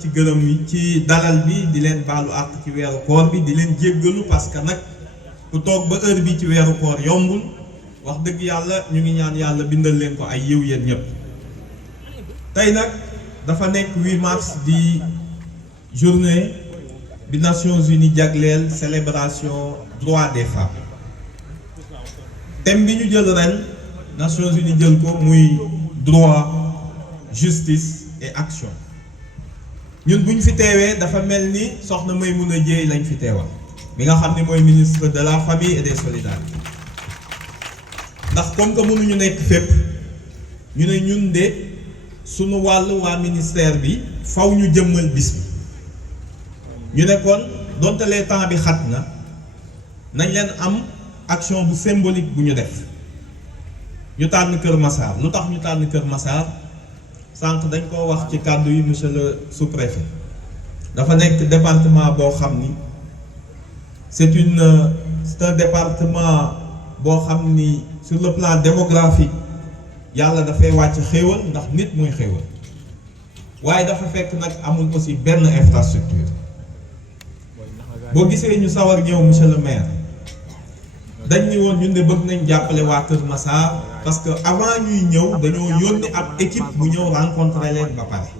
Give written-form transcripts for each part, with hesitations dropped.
ci gërëm yi ci dalal bi di leen baalu àq ci weeru koor bi di leen jéggalu parce que nag ku toog ba heure bi ci weeru koor yombul wax dëgg yàlla ñu ngi ñaan yàlla bindal leen ko ay yiw yéen ñëpp. tey nag dafa nekk 8 mars di journée bi Nations Unies jagleel célébration droit des femmes. thème bi ñu jël ren Nations Unies jël ko muy droit justice et action. ñun bu ñu fi teewee dafa mel ni soxna Maïmouna Dièye lañ fi teewal mi nga xam ne mooy ministre de la famille et des solidarités ndax comme que mënuñu nekk fépp ñu ne ñun de sunu wàll waa ministère bi faw ñu jëmmal bis bi ñu ne kon donte les temps bi xat na nañ leen am action bu symbolique bu ñu def ñu tànn Kër Massar lu tax ñu tànn Kër Massar sànq dañ koo wax ci kàddu yi monsieur le sous-préfet dafa nekk département boo xam ni c'est un département boo xam ni sur le plan démographique yàlla dafay wàcc xéewal ndax nit muy xéewal waaye dafa fekk nag amul aussi benn infrastructure boo gisee ñu sawar ñëw monsieur le maire dañ ni woon ñun de bëgg nañ jàppale waa Kër Massar parce que avant ñuy ñëw dañoo yónni ab équipe bu ñëw rencontrer leen ba pare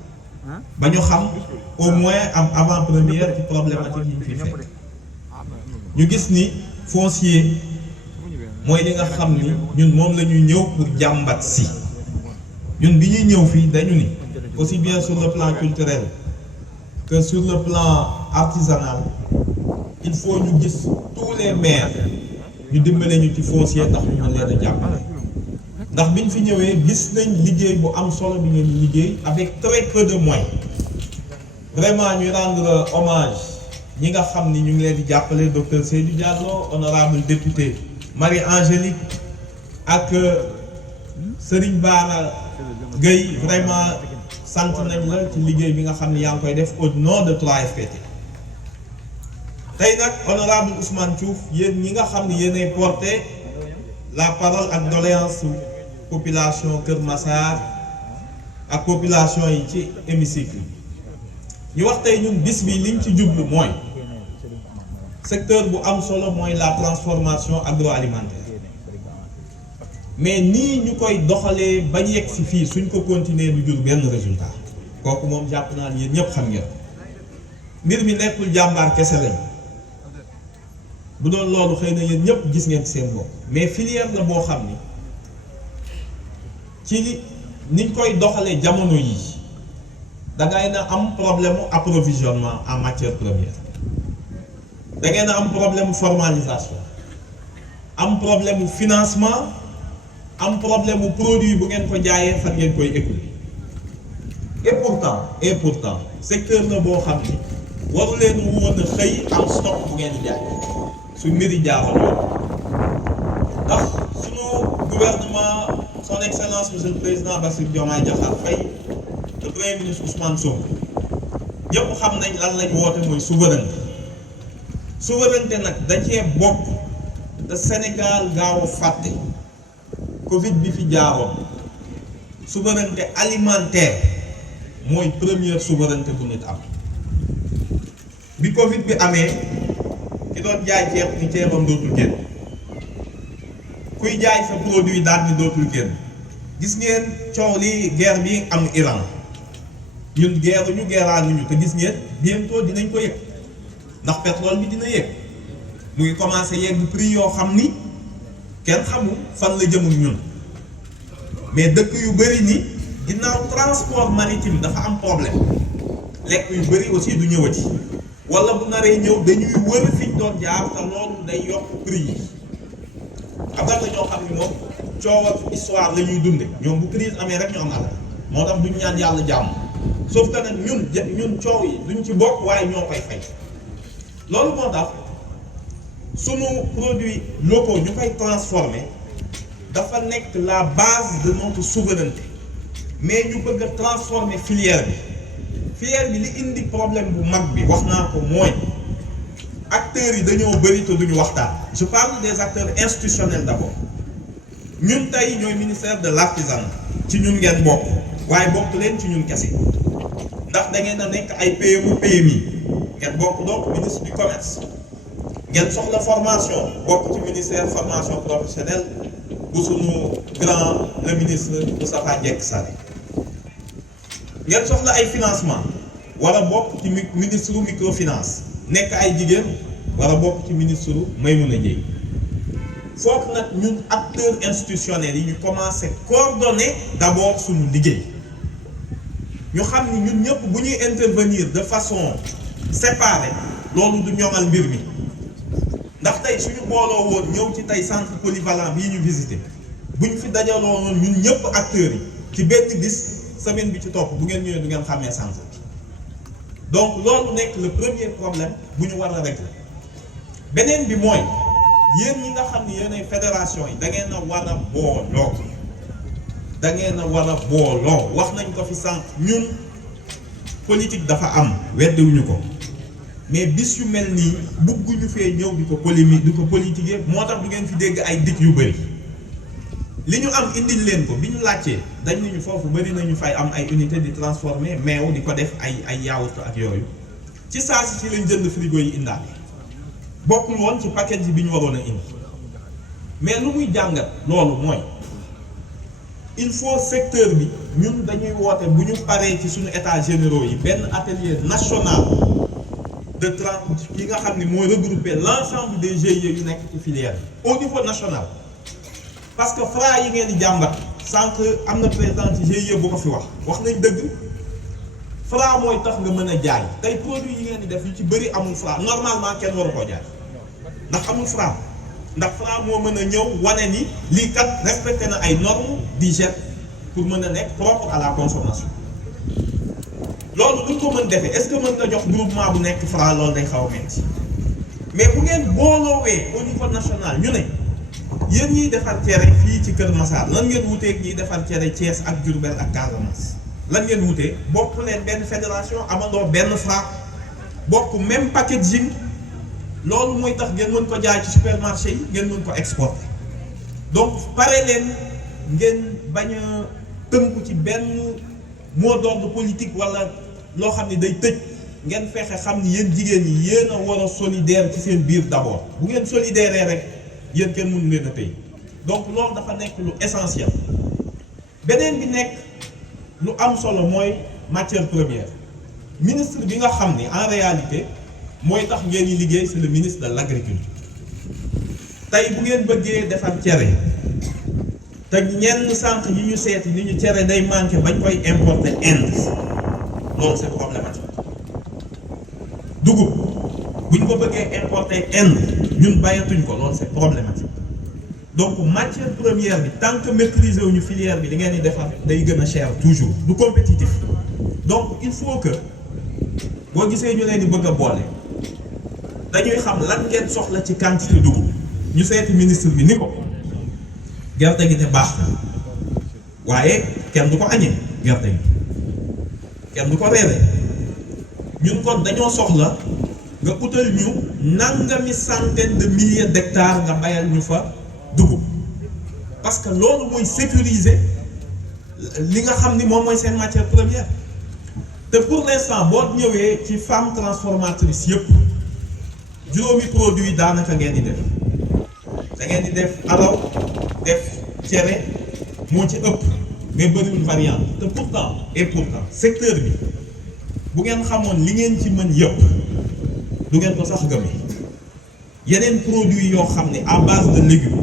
ba ñu xam au moins am avant-première ci problématique yi ñu fiy fekk ñu gis ni foncier mooy li nga xam ni ñun moom la ñuy ñëw pour jàmbat si ñun bi ñuy ñëw fii dañu ni aussi bien sur le plan culturel que sur le plan artisanal il faut ñu gis tous les maires ñu dimbale ñu ci foncier ndax ñu mën leen a jàppale ndax biñ fi ñëwee gis nañ liggéey bu am solo bi ngeen di liggéey avec très peu de moyens vraiment ñuy rendre hommage ñi nga xam ni ñu ngi leen di jàppale docteur Seydou Diallo honorable député Marie-Angélique ak Serigne Bara Gueye vraiment sant nañ la ci liggéey bi nga xam ni yaa ngi koy def au nom de 3FPT. tey nag honorable Ousmane Diouf yéen ñi nga xam ni yéenay porté la parole ak doléance population Kër Massar ak population yi ci hémicycle ñu wax tey ñun bis bi liñ ci jublu mooy secteur bu am solo mooy la transformation agroalimentaire mais nii ñu koy doxalee bañ yegg si fii suñ ko continuer du jur benn résultat kooku moom jàpp naa ni yéen ñëpp xam ngeen mbir mi nekkul jàmbaar kese lañ bu doon loolu xëy na yéen ñëpp gis ngeen seen bopp mais filière la boo xam ni ci niñ koy doxalee jamono yi dangay na am problème mu approvisionnement en matière première da ngeen a am problème formalisation am problème mu financement am problème mu produit bu ngeen ko jaayee fan ngeen koy écouler et pourtant secteur la boo xam ni waru leen woon a xëy am stock bu ngeen di jaay su mbiri jaaroon yoon ndax sunu gouvernement son excellence monsieur le président Bassirou Diomaye Diakhar Faye le premier ministre Ousmane Sonko ñëpp xam nañ lan lañ woote mooy souveraineté nag da cee bokk te Sénégal gaaw a fàtte Covid bi fi jaaroon souveraineté alimentaire mooy première souveraineté bu nit am bi Covid bi amee ki doon jaay ceeb ni ceebam dootul génn kuy jaay sa produit daal ni dootul génn gis ngeen coow li guerre bi am Iran ñun guerre ñu guerraanuñu te gis ngeen bientôt dinañ ko yëg ndax pétrole bi dina yëg mu ngi commencé yegg prix yoo xam ni kenn xamul fan la jëmul ñun mais dëkk yu bëri ni ginnaaw transport maritime dafa am problème lekk yu bëri aussi du ñëwati wala bu naree ñëw dañuy wër fi ñu doon jaar te loolu day yokk prix yi xam nga ñoo xam ni moom coow ak histoire la ñuy dunde ñoom bu crise amee rek ñu am alal moo tax duñ ñaan yàlla jàmm sauf que nag ñun coow yi duñ ci bokk waaye ñoo koy fay loolu moo tax sunu produits locaux ñu koy transformer dafa nekk la base de notre souveraineté mais ñu bëgg a transformer filière bi li indi problème bu mag bi wax naa ko mooy acteurs yi dañoo bëri te duñu waxtaan. je parle des acteurs institutionnels d'abord ñun tey ñooy ministère de l'artisanat ci ñun ngeen bokk waaye bokk leen ci ñun kese ndax da ngeen a nekk ay PME PMI ngeen bokk donc ministre du commerce ngeen soxla formation bokk ci ministère formation professionnelle bu sunu grand le ministre Moustapha Dieng Sall ngeen soxla ay financement war a bokk ci ministre microfinance nekk ay jigéen war a bokk ci ministre Maymouna Dièye foog nag ñun acteurs institutionnels yi ñu commencé coordonner d'abord suñu liggéey ñu xam ni ñun ñëpp bu ñuy intervenir de façon séparée loolu du ñoŋal mbir mi ndax tey suñu booloo woon ñëw ci tey centre polyvalent bii ñu visité bu ñu fi dajaloo woon ñun ñëpp acteurs yi ci benn bis semaine bi ci topp bu ngeen ñëwee du ngeen xàmmee centre bi donc loolu nekk le premier problème bu ñu war a régler beneen bi mooy yéen ñi nga xam ni yéenay fédération yi da ngeen a war a booloo da ngeen a war a booloo wax nañ ko fi sànq ñun politique dafa am weddiwuñu ko mais bis yu mel nii bëgguñu fee ñëw di ko polémique di ko politiquer moo tax du ngeen fi dégg ay dig yu bëri li ñu am indil leen ko bi ñu laajtee dañ nañu foofu bëri nañu fay am ay unité di transformer meew di ko def ay yaourt ak yooyu ci saa si ci lañ jënd frigo yi indaale bokkul woon ci paquet bi ñu waroon a indi mais lu muy jàngat loolu mooy il faut secteur bi ñun dañuy woote bu ñu paree ci suñu états généraux yi benn atelier national de yi nga xam ne mooy regrouper l'ensemble des GIE yu nekk ci filière bi au niveau national parce que Fra yi ngeen di jàmbat sànq am na président ci GIE bu ko fi wax nañ dëgg Fra mooy tax nga mën a jaay tey produit yi ngeen di def yu ci bëri amul Fra normalement kenn waru koo jaay ndax amul Fra ndax Fra moo mën a ñëw wane ni lii kat respecté na ay normes d'hygiène pour mën a nekk propre à la consommation loolu duñ ko mën defee est-ce que mën nga jox groupement bu nekk Fra loolu day xaw a metti mais bu ngeen booloowee au niveau national ñu ne yéen ñiy defar cere fii ci Kër Massar lan ngeen wuteeg ñiy defar cere Thiès ak Diourbel ak Casamance lan ngeen wutee bokk leen benn fédération amandoo benn Fra bokk même packaging loolu mooy tax ngeen mën ko jaay ci supermarché yi ngeen mën ko exporter donc pare leen ngeen bañ a tënku ci benn mot d'ordre politique wala loo xam ne day tëj ngeen fexe xam ni yéen jigéen ñi yéen a war a solidaire ci seen biir d'abord bu ngeen solidaire rek yéen kenn mënu leen a tëy donc loolu dafa nekk lu essentiel beneen bi nekk lu am solo mooy matière première ministre bi nga xam ni en réalité mooy tax ngeen di liggéey c'est le ministre de l'agriculture tey bu ngeen bëggee defar cere te ñenn sànq yi ñu seeti ni ñu cere day manqué bañ koy importer Inde loolu c'est problématique dugub buñ ko bëggee importer Inde ñun bayatuñ ko loolu c'est problématique donc matière première bi tant que maîtriser wuñu filière bi li ngeen di defar day gën a cher toujours du compétitif donc il faut que boo gisee ñu leen di bëgg a boole dañuy xam lan ngeen soxla ci quantité dugub ñu seeti ministre bi ni ko gerte gi de baax na waaye kenn du ko añee gerte gi kenn du ko reere ñun kon dañoo soxla nga utal ñu nangami centaine de milliers d'hectares nga bayal ñu fa dugub parce que loolu mooy sécuriser li nga xam ni moom mooy seen matière première te pour l'instant boo ñëwee ci femme transformatrice yëpp juróomi produit daanaka ngeen di def da ngeen di def araw def cere moo ci ëpp mais bëriwul variante te pourtant secteur bi bu ngeen xamoon li ngeen ci mën yëpp du ngeen ko sax gëmee yeneen produits yoo xam ne à base de légumes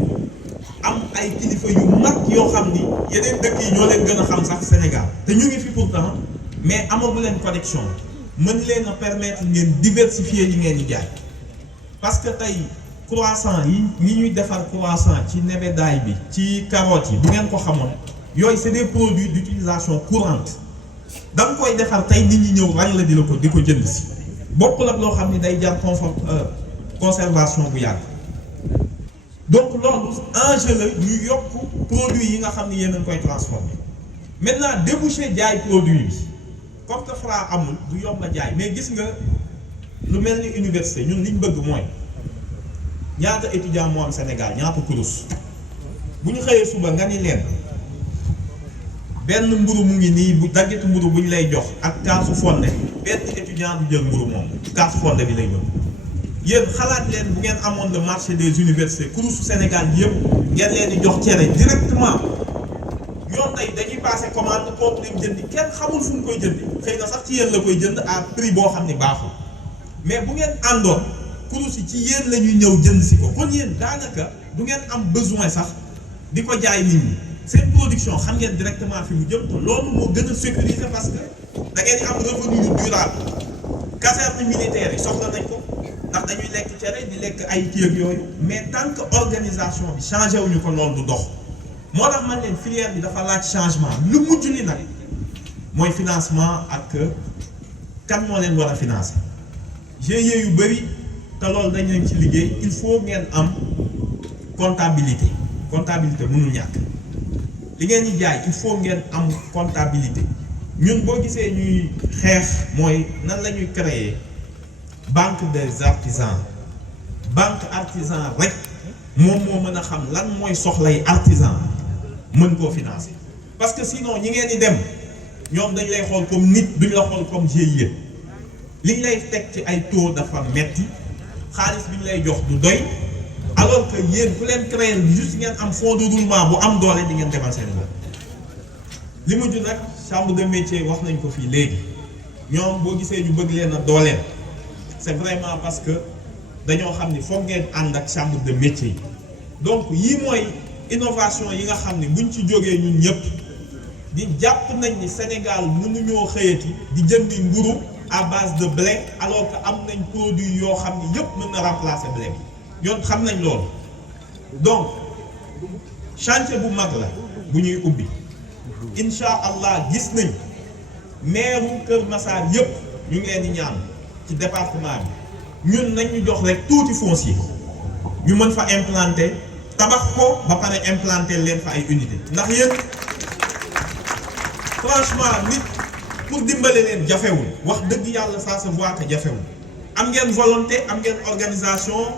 am ay kilifa yu mag yoo xam ni yeneen dëkk yi ñoo leen gën a xam sax Sénégal te ñu ngi fi pourtant mais amagu leen connexion mën leen a permettre ngeen diversifier li ngeen di jaay parce que tey croissant yi ñuy defar croissant ci nebedaay bi ci carottes yi bu ngeen ko xamoon yooyu c'est des produits d'utilisation courante da nga koy defar tey nit ñi ñëw rang la di ko jënd si bokkul ak loo xam ni day jar conservation bu yàgg donc loolu enjeu la ñu yokk produit yi nga xam ni yéen a koy transformer maintenant déboucher jaay produit bi comme que Fra amul du yomb a jaay mais gis nga lu mel ni université ñun liñ bëgg mooy ñaata étudiant moo am Sénégal ñaata kurus bu ñu xëyee suba nga ni leen benn mburu mu ngi nii bu daggitu mburu bu ñu lay jox ak kaasu fonde benn étudiant du jël mburu moom kaasu fonde bi lay jël. yéen xalaat leen bu ngeen amoon le marché des universités kurusu Sénégal yëpp ngeen leen di jox cere directement ñoom tey dañuy passé commande kooku dem jëndi kenn xamul fu mu koy jëndi xëy na sax ci yéen la koy jënd à prix boo xam ne baaxul mais bu ngeen àndoon kurus yi ci yéen la ñuy ñëw jënd si ko kon yéen daanaka du ngeen am besoin sax di ko jaay nit ñi seen production xam ngeen directement fi mu jëm te loolu moo gën a sécuriser parce que da ngeen di am revenu yu durable caserne militaire yi soxla nañ ko ndax dañuy lekk cere di lekk ay kii ak yooyu mais tant que organisation bi changé wuñu ko loolu du dox moo tax man leen filière bi dafa laaj changement lu mujj li nag mooy financement ak kan moo leen war a financer GIE yu bëri te loolu dañ leen ci liggéey il faut ngeen am comptabilité mënul ñàkk li ngeen di jaay il faut ngeen am comptabilité ñun boo gisee ñuy xeex mooy nan la ñuy créer banque des artisans banque artisan rek moom moo mën a xam lan mooy soxlay artisan mën koo financer parce que sinon ñi ngeen di dem ñoom dañ lay xool comme nit duñ la xool comme GIE liñ lay teg ci ay taux dafa metti xaalis bi ñu lay jox du doy alors que yéen ku leen créer juste ngeen am fonds de roulement bu am doole di ngeen defal seen bopp li mujj nag chambre de métier wax nañ ko fii léegi ñoom boo gisee ñu bëgg leen a dooleel c'est vraiment parce que dañoo xam ni foog ngeen ànd ak chambre de métier yi donc yii mooy innovation yi nga xam ni buñ ci jógee ñun ñëpp di jàpp nañ ni Sénégal mënuñoo xëyati di jëndi mburu à base de blé alors que am nañ produit yoo xam ni yëpp mën na remplacer blé bi yoon xam nañ loolu donc chantier bu mag la bu ñuy ubbi incha allah gis nañ maire Kër Massar yëpp ñu ngi leen di ñaan ci département bi ñun nañ ñu jox rek tuuti foncier ñu mën fa implanter tabax ko ba pare implanter leen fa ay unité ndax yéen franchement nit pour dimbale leen jafewul wax dëgg yàlla ça se voit que jafewul am ngeen volonté am ngeen organisation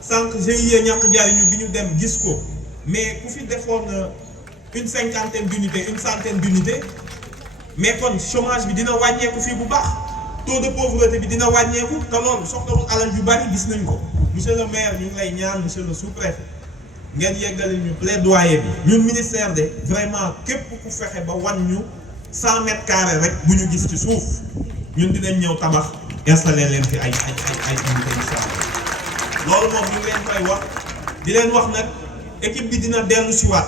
sànq GIE ñàkk jariñu bi ñu dem gis ko mais ku fi defoon une cinquantaine d'unités une centaine d'unités mais kon chômage bi dina wàññeeku fii bu baax taux de pauvreté bi dina wàññeeku te loolu soxlawul alal yu bari gis nañ ko monsieur le maire ñu ngi lay ñaan monsieur le sous-préfet ngeen yeggale ñu plaidoyer bi ñun ministère de vraiment képp ku fexe ba wan ñu 100 mètres carrés rek bu ñu gis ci suuf ñun dinañ ñëw tabax installer leen fi ay unité incha allah loolu moom ñu ngi leen koy wax di leen wax nag équipe bi dina dellu si waat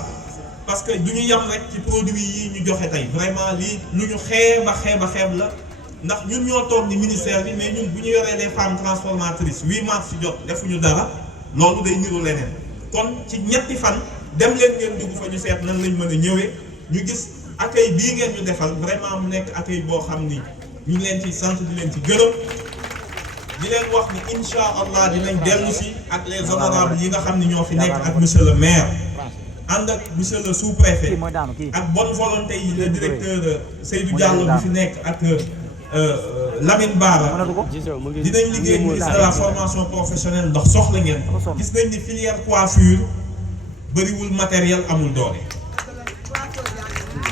parce que du ñu yam rek ci produit yi ñu joxe tey vraiment lii lu ñu xeeb la ndax ñun ñoo toog ni ministère bi mais ñun bu ñu yoree les femmes transformatrices 8 mars si jot defuñu dara loolu day niru leneen kon ci ñetti fan dem leen ngeen dugg fa ñu seet nan lañ mën a ñëwee ñu gis accueil bii ngeen ñu defal vraiment mu nekk accueil boo xam ni ñu ngi leen ci sant di leen ci gërëm di leen wax ni incha allah dinañ dellu si ak les honorables yi nga xam ni ñoo fi nekk ak monsieur le maire ànd ak monsieur le sous-préfet ak bonne volonté yi le directeur Seydou Diallo bi fi nekk ak Lamine Bara dinañ liggéey ministre de la formation professionnelle ndax soxla ngeen gis nañ ni filière coiffure bëriwul matériel amul doole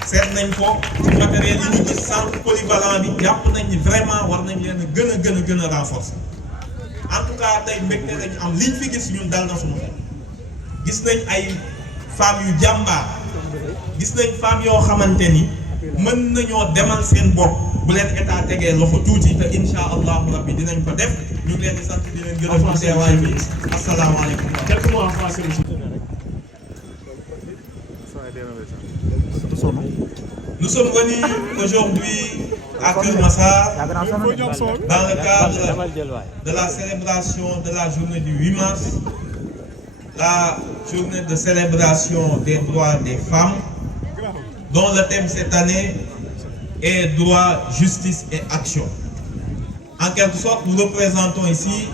seet nañ ko ci matériel yi ñu gis centre polyvalent bi jàpp nañ ni vraiment war nañ leen a gën a renforcer en tout cas tey mbégte nañu am liñ fi gis ñun dal na suñu xel gis nañ ay femmes yu jàmbaar gis nañ femmes yoo xamante ni mën nañoo demal seen bopp bu leen état tegee loxo tuuti te insha allahu rabbi dinañ ko def ñu ngi leen di sant di leen gërëm ci teewaay bi asalaamaaleykum. quelques mots en français aussi. Nous sommes venus aujourd'hui à Keur Massar dans le cadre de la célébration de la journée du 8 mars, la journée de célébration des droits des femmes, dont le thème cette année est droit, justice et action. En quelque sorte, nous représentons ici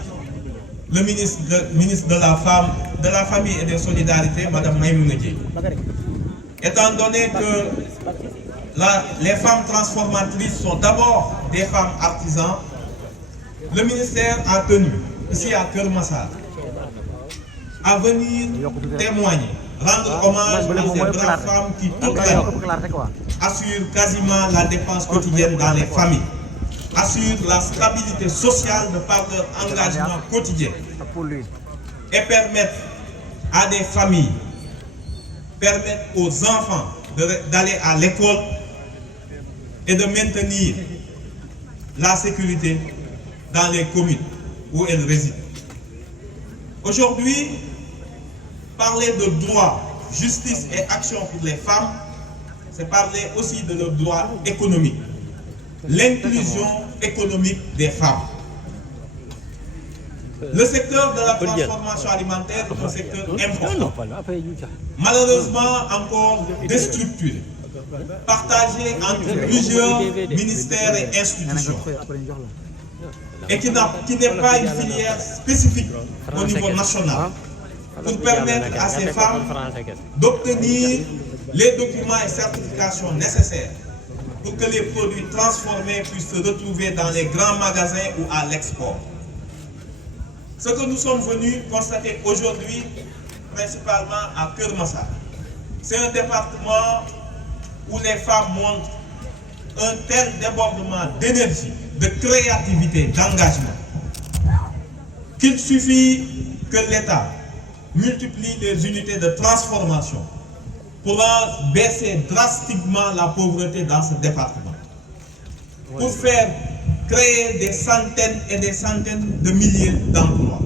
le ministre de la Femme, de la Famille et des Solidarités, Madame Maïmouna Dièye. Étant donné que les femmes transformatrices sont d'abord des femmes artisans, le ministère a tenu, ici à Keur Massar, à venir témoigner rendre hommage à ces braves femmes qui toutes assurent quasiment la dépense quotidienne dans les familles, assurent la stabilité sociale de par leur engagement quotidien et permettent à des familles, permettent aux enfants d'aller à l'école et de maintenir la sécurité dans les communes où elles résident. Aujourd'hui, parler de droit, justice et action pour les femmes, c'est parler aussi de leurs droits économiques, l'inclusion économique des femmes. Le secteur de la transformation alimentaire est un secteur important, malheureusement encore déstructuré, partagé entre plusieurs ministères et institutions, et qui n'est pas une filière spécifique au niveau national, pour permettre à ces femmes d'obtenir les documents et certifications nécessaires pour que les produits transformés puissent se retrouver dans les grands magasins ou à l'export. Ce que nous sommes venus constater aujourd'hui, principalement à Keur Massar, c'est un département où les femmes montrent un tel débordement d'énergie, de créativité, d'engagement, qu'il suffit que l'État multiplie les unités de transformation pour baisser drastiquement la pauvreté dans ce département, pour faire créer des centaines et des centaines de milliers d'emplois.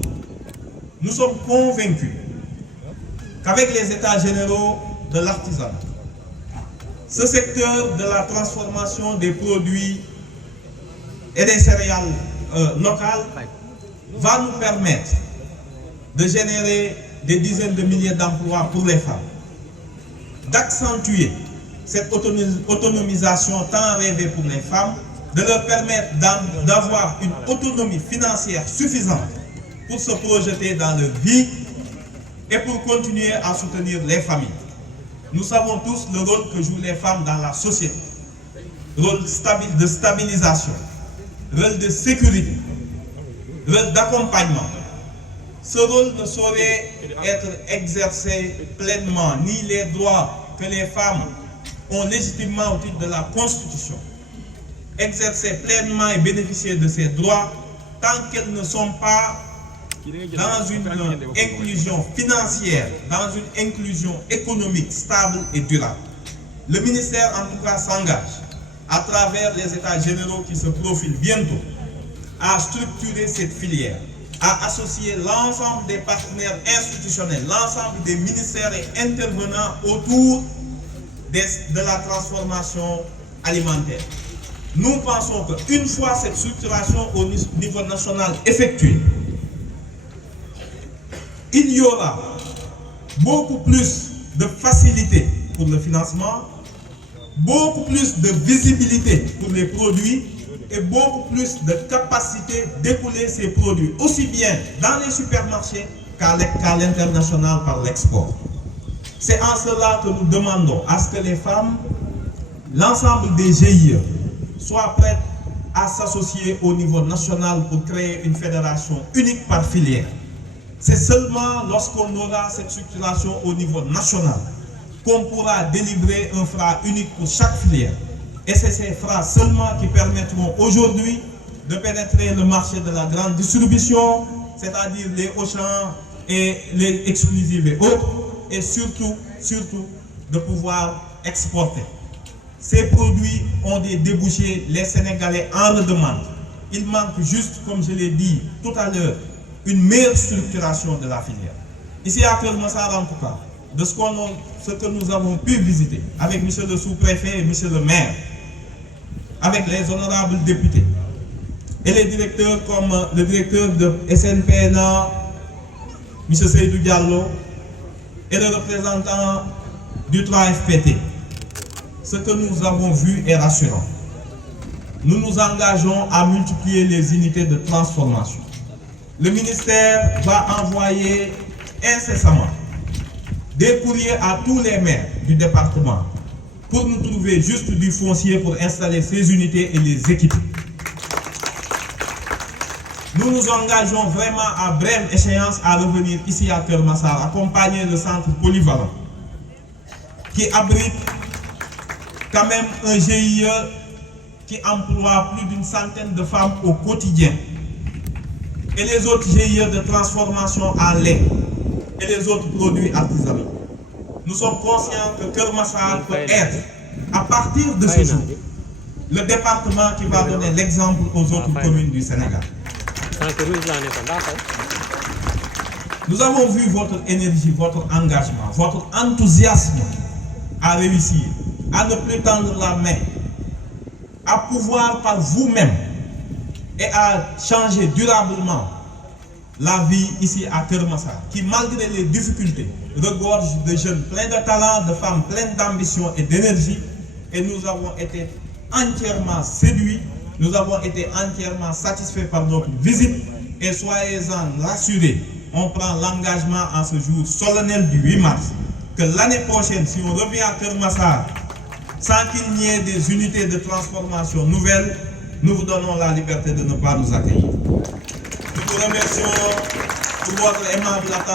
Nous sommes convaincus qu'avec les états généraux de l'artisanat, ce secteur de la transformation des produits et des céréales locales va nous permettre de générer des dizaines de milliers d'emplois pour les femmes, d'accentuer cette autonomisation tant rêvée pour les femmes, de leur permettre d'avoir une autonomie financière suffisante pour se projeter dans leur vie et pour continuer à soutenir les familles. Nous savons tous le rôle que jouent les femmes dans la société, rôle de stabilisation, rôle de sécurité, rôle d'accompagnement. Ce rôle ne saurait être exercé pleinement, ni les droits que les femmes ont légitimement au titre de la Constitution, exercer pleinement et bénéficier de ces droits tant qu'elles ne sont pas dans une inclusion financière, dans une inclusion économique stable et durable. Le ministère en tout cas s'engage à travers les états généraux qui se profilent bientôt à structurer cette filière, à associer l'ensemble des partenaires institutionnels, l'ensemble des ministères et intervenants autour de la transformation alimentaire. Nous pensons qu'une fois cette structuration au niveau national effectuée, il y aura beaucoup plus de facilité pour le financement, beaucoup plus de visibilité pour les produits et beaucoup plus de capacité d'écouler ces produits, aussi bien dans les supermarchés qu'à l'international par l'export. C'est en cela que nous demandons à ce que les femmes, l'ensemble des GIE, soient prêtes à s'associer au niveau national pour créer une fédération unique par filière. C'est seulement lorsqu'on aura cette structuration au niveau national qu'on pourra délivrer un FRA unique pour chaque filière. Et c'est ces FRA seulement qui permettront aujourd'hui de pénétrer le marché de la grande distribution, c'est-à-dire les Auchan et les exclusives et autres, et surtout de pouvoir exporter. Ces produits ont des débouchés, les Sénégalais en redemandent. Il manque juste, comme je l'ai dit tout à l'heure, une meilleure structuration de la filière. Ici à Keur Massar en tout cas, de ce que nous avons pu visiter avec monsieur le sous-préfet et monsieur le maire, avec les honorables députés et les directeurs comme le directeur de SNPNA, monsieur Seydou Diallo, et le représentant du 3FPT. Ce que nous avons vu est rassurant. Nous nous engageons à multiplier les unités de transformation. Le ministère va envoyer incessamment des courriers à tous les maires du département pour nous trouver juste du foncier pour installer ces unités et les équiper. Nous nous engageons vraiment à brève échéance à revenir ici à Keur Massar, accompagner le centre polyvalent qui abrite quand même un GIE qui emploie plus d'une centaine de femmes au quotidien. Et les autres GIE de transformation en lait et les autres produits artisanaux. Nous sommes conscients que Keur Massar peut être, à partir de ce jour, le département qui va donner l'exemple aux autres communes du Sénégal. Nous avons vu votre énergie, votre engagement, votre enthousiasme à réussir, à ne plus tendre la main, à pouvoir par vous-même et à changer durablement la vie ici à Keur Massar, qui malgré les difficultés regorge de jeunes pleins de talent, de femmes pleines d'ambition et d'énergie, et nous avons été entièrement séduits, nous avons été entièrement satisfaits par notre visite, et soyez-en rassurés, on prend l'engagement en ce jour solennel du 8 mars, que l'année prochaine, si on revient à Keur Massar, sans qu'il n'y ait des unités de transformation nouvelles, nous vous donnons la liberté de ne pas nous accueillir. Nous vous remercions pour votre aimable attention.